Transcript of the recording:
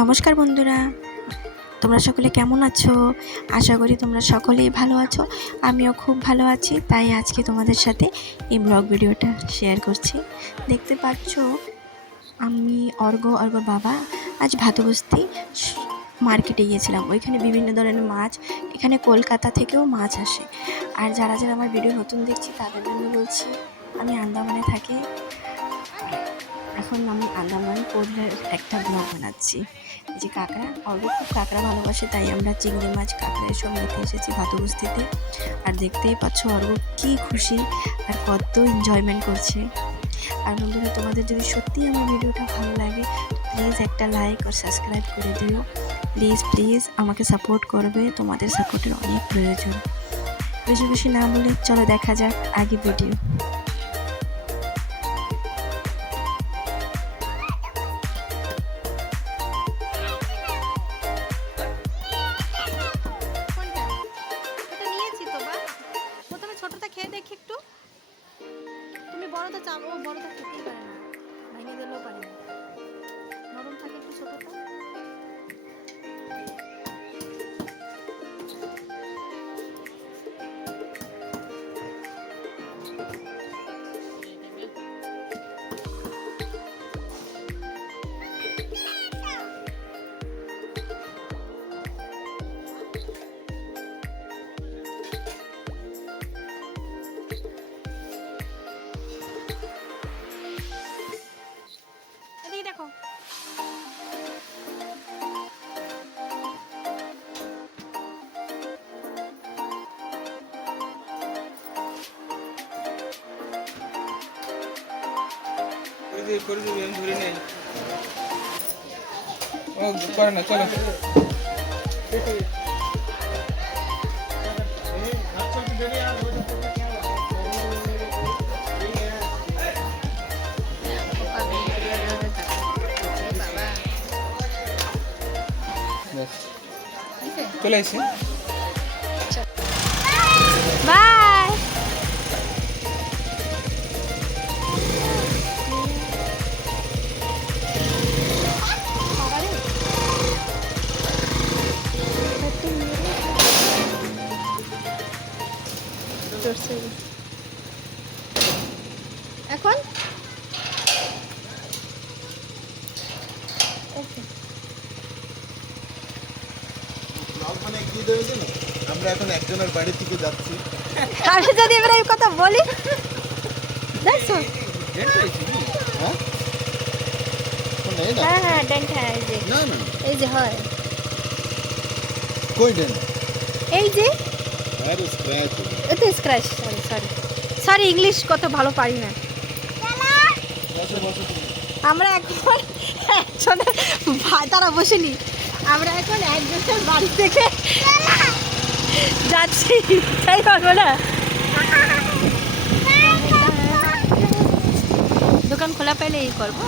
নমস্কার বন্ধুরা, তোমরা সকলে কেমন আছো? আশা করি তোমরা সকলেই ভালো আছো, আমিও খুব ভালো আছি, তাই আজকে তোমাদের সাথে এই ব্লগ ভিডিওটা শেয়ার করছি। দেখতে পাচ্ছ, আমি অর্ঘ অর্ঘ বাবা, আজ ভাতবস্তি মার্কেটে গিয়েছিলাম। ওইখানে বিভিন্ন ধরনের মাছ, এখানে কলকাতা থেকেও মাছ আসে। আর যারা যারা আমার ভিডিও নতুন দেখছি, তাদের জন্য বলছি, আমি আন্দামানে থাকি। এখন আমি আন্দামান পোর্টের একটা ব্লগ বানাচ্ছি। যে কাঁকড়া অল্প খুব কাঁকড়া ভালোবাসে, তাই আমরা চিংড়ি মাছ কাঁকড়া এসব নিতে এসেছি ভাতবস্তিতে আর দেখতেই পাচ্ছ অর্ঘ কী খুশি আর কত এনজয়মেন্ট করছে। আর বন্ধুরা, তোমাদের যদি সত্যিই আমার ভিডিওটা ভালো লাগে প্লিজ একটা লাইক আর সাবস্ক্রাইব করে দিও। প্লিজ প্লিজ আমাকে সাপোর্ট করবে। তোমাদের সাপোর্টের অনেক প্রয়োজন। বেশি বেশি না বলে চলো দেখা যাক আগে ভিডিও দেখি একটু। তুমি বড়টা চাও বড়টা খেতেই পারে না। ভেঙে দিলেও পারে না। নরম থাকে একটু ছোটটা এদিকে করে দিবি করে দিবি আমি ধরে নেই ও করে না চলো ব্যাস চলে আসি এখন? আমরা এখন একজনের বাড়ি থেকে যাচ্ছি। আমি যদি এবার এই কথা বলি হ্যাঁ? হ্যাঁ হ্যাঁ ডেন্ট হ্যাঁ এই যে। এই যে হয়। কই এই যে? আরে স্ক্র্যাচ এটা scratch sorry sorry sorry English কত ভালো পারি না। আমরা এখন একজনের তারা বসেনি আমরা এখন একজনের বাড়ি থেকে যাচ্ছি। তাই করব না। দোকান খোলা পেলে এই করব।